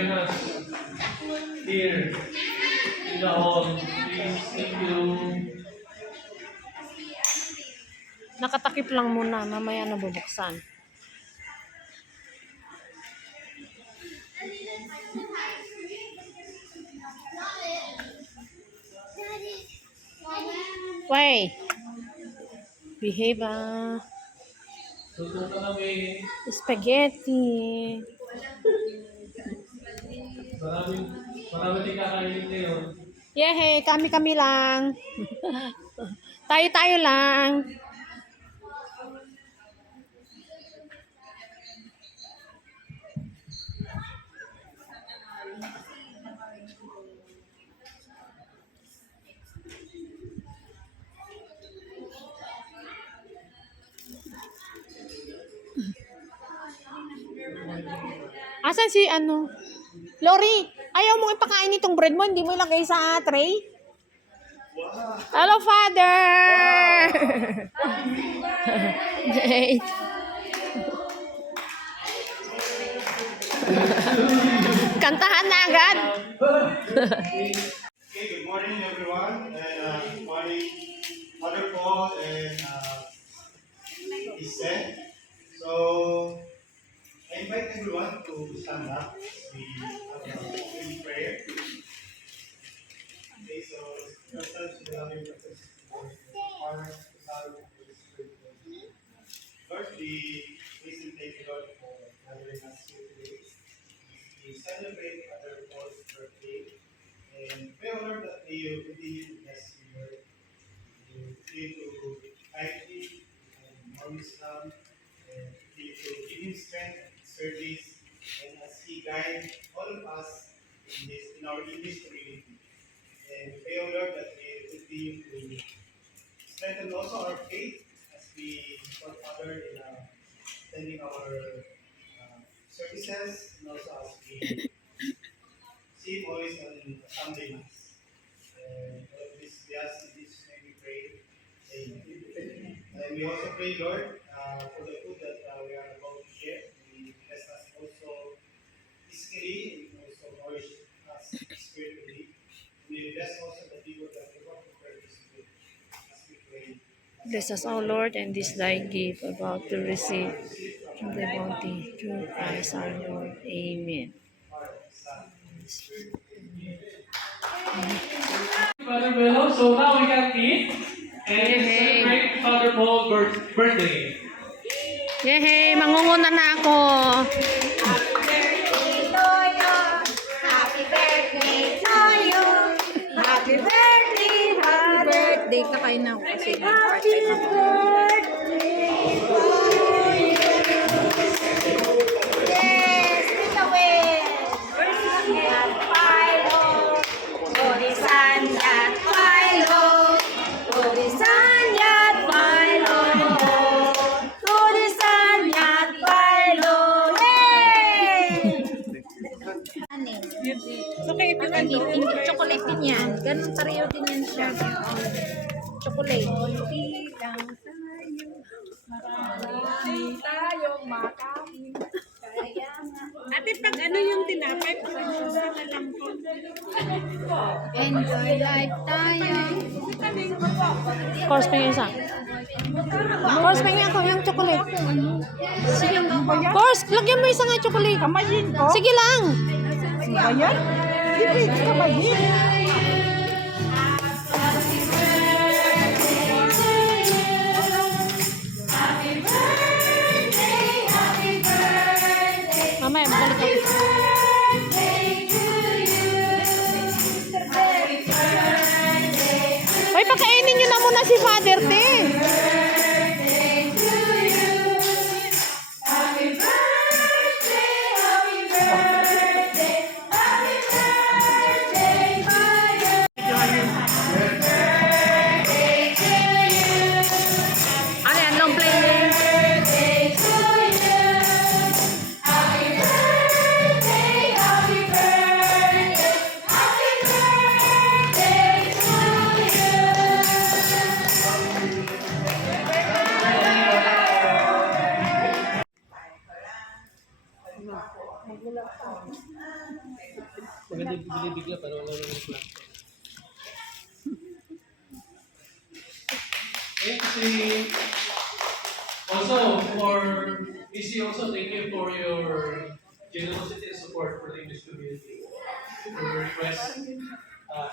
join us here in the hall. Please, thank you. Nakatakip lang muna, mamaya nabubuksan. Wait. Behave Tuto ka namin. Spaghetti. Marami din kakainin ngayon. Yehey, kami-kami lang. Tayo-tayo lang. Asan si Lori, ayaw mong ipakain itong bread mo, hindi mo ilagay sa tray? Hello, Father! Jade. Kantahan na agad. Okay, good morning everyone, and good morning Mother Paul and Ise. So, I invite everyone to stand up. We have a prayer. Okay, so first time to the loving presence of the Father, the Son, and the Holy Spirit. Lord, we please and thank you, Lord, for gathering us here today. We celebrate Mother Paul's birthday. And pray, O Lord, that you continue to bless you, Lord. You continue to guide him and more wisdom, and continue to give him strength and service, and as he guides all of us in our English community. And pray, O Lord, that you continue to strengthen also our faith as we support Father in attending our services, and also as we see him always on Sunday nights. And Lord, please be us in this name we pray. Amen. And we also pray, Lord, for the food that we are about to share. We bless us also physically and also nourish us spiritually. We bless also the people that we want to pray this food as we pray. Bless us, O Lord, and this thy gift about to receive from the bounty through Christ our Lord. Amen. Father Bello, so now we can eat and celebrate Father Paul's birthday. Yehey, mangunguna na ako. Happy birthday to you. Happy birthday, happy birthday. Kakain na ako kasi Happy birthday. Yes, Tita Wen. At Philo. Bodisan at Philo. Bodisan at Philo. Bodisan at Philo. Yay! So, okay, if you can do Hindi chocolate din yan. Ganun pareho din yan siya. Chocolate. Ate, pag ano yung tinapay, pag-usa na lang po. Enjoy life tayo. Course, pengen isa. Course, pengen ako yung chocolate. Course, lagyan mo isa nga chocolate. Kamayin ko? Sige lang. Ayan? Hindi, kamayin. Mamaya, balik ako. Hoy, pakainin nyo na muna si Father Te. Ano yan, long play din. Maganda yung binibigla pero wala naman plan. Thank you for your generosity and support for the English community. For your request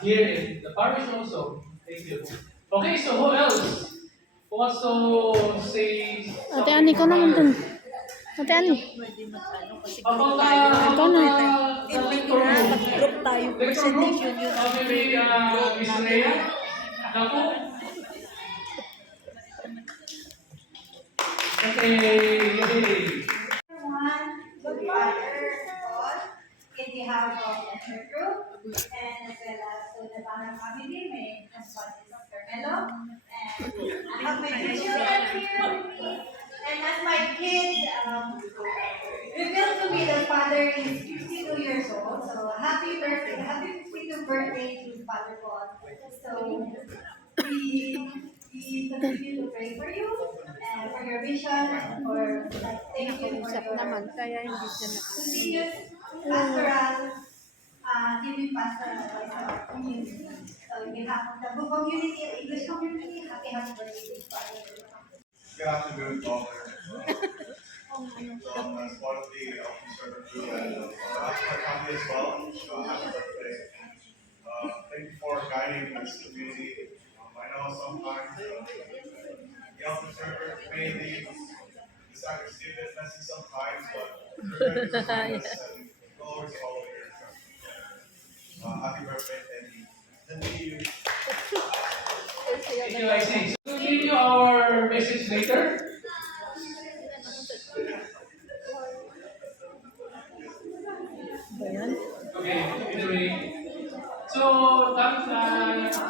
here in the parish also. Thank you. Okay, so who else? Who wants to say Ate Ani, ikaw naman dun. Ate Ani. about Ikaw na. Group tayo, presentation yun. Maybe Miss Rhea? Naku? Okay, yay! Good Father God, in behalf of the church group, and as well as to the Banner family, may Francis Carmelo, and I have my two children here with me, and as my kids revealed to me that Father is 52 years old, so happy 52 birthday to Father God. So we continue to pray for you and for your vision and for thank you for your continuous pastoral giving pastoral advice to our community. So in behalf of the Book community, English community, happy birthday, Father. Good afternoon, Father. As part of the Elton Servant Group and my family as well, happy birthday. Thank you for guiding this community. I know sometimes the Elton Servant may leave the sacristy a bit messy sometimes, but we're going to and we'll always follow your instructions. Happy birthday, and thank you. Thank you, I see. So we'll give you our message later. Okay, anyway. So,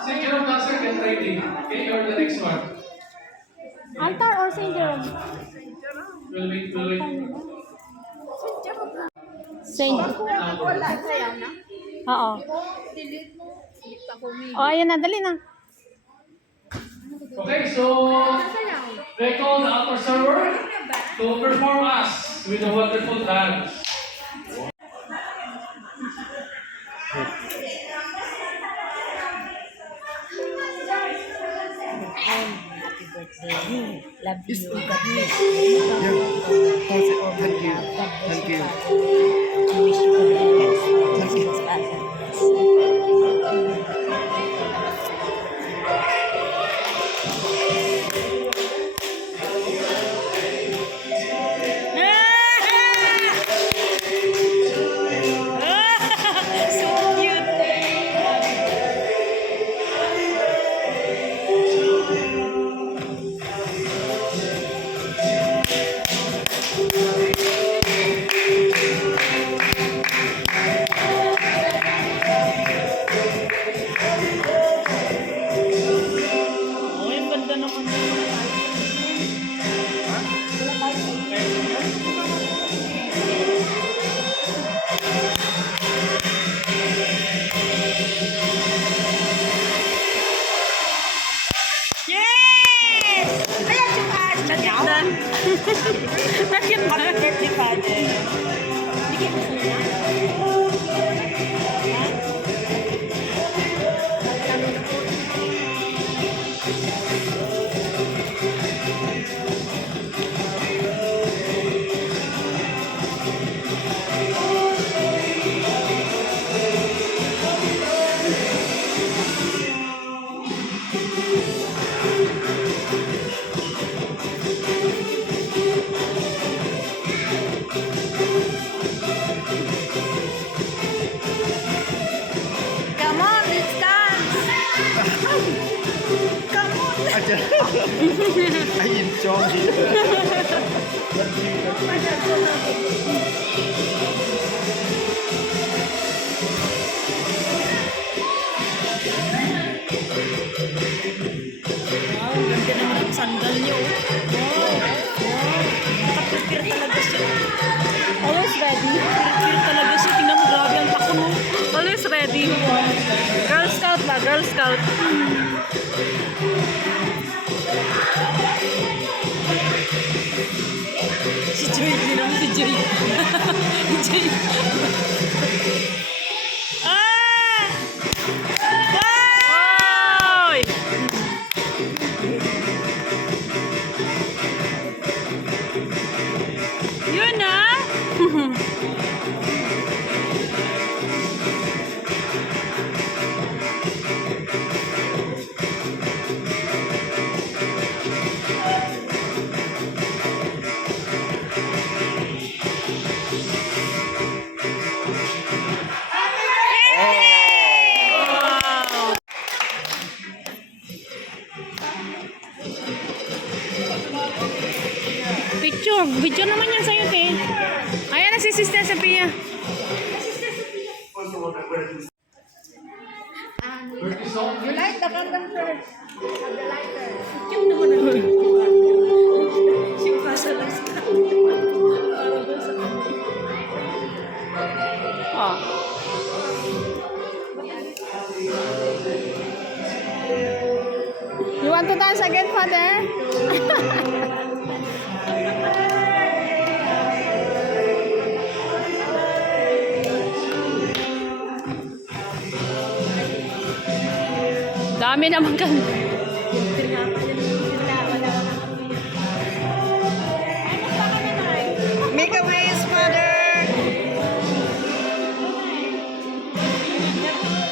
St. Jerome Dancer get ready. Okay, you're the next one. Altar or St. Jerome? We'll wait. Saint. Oo. O, ayan na. Dali na. Okay, so we call the altar server to perform us with a wonderful dance. Happy birthday. Love you. God bless you. Thank you. Thank you. I wish you the best. Thank you. So cute. Oh, yung ganda naman yun. Yes! Ayan yung ads. Maganda. Maganda. Happy birthday, Father. Bigyan mo sila. Come on, let's dance! Come on! I enjoy it. Wow, ganda naman ang sandal niyo. Wow, wow. Nakaprepare talaga siya. Always ready. Prepare talaga siya. Tingnan mo, grabe ang tako mo. Always ready. Girl Scout ba? Girl Scout. Si Joy, tingnan mo si Joy. Si Joy. Ah! Wow! Yun na. Wow! Picture. Video naman yan sa'yo, te. Ayan na si Sister Sophia. Birthday song. You light the candle first. Have the lighter. Yung naman ang Singpasa lang sa Oh. You want to dance again, Father? Dami naman kan. Make a wish, Father.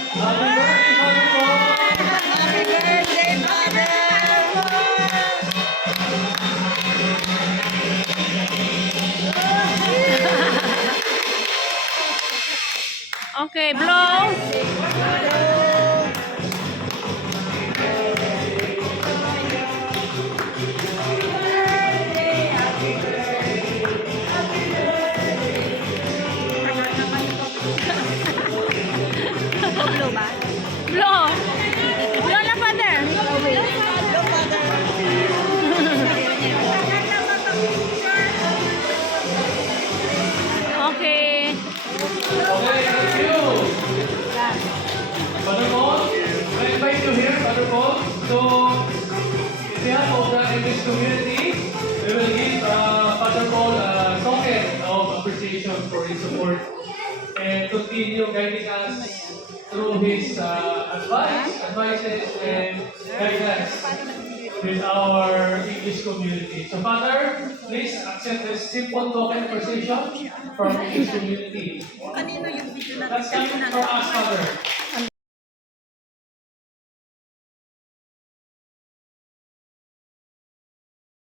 Happy birthday, Father Paul. Happy birthday, Father. Okay, blow. Blow. Blow na, Father. Okay. Okay, thank you. Father Paul, I invite you here, Father Paul. So, in behalf of the English community, we will give Father Paul a token of appreciation for his support and continue guiding us through his advices, and guidance with our English community. So, Father, please accept this simple token appreciation from English community. That's coming from us, Father.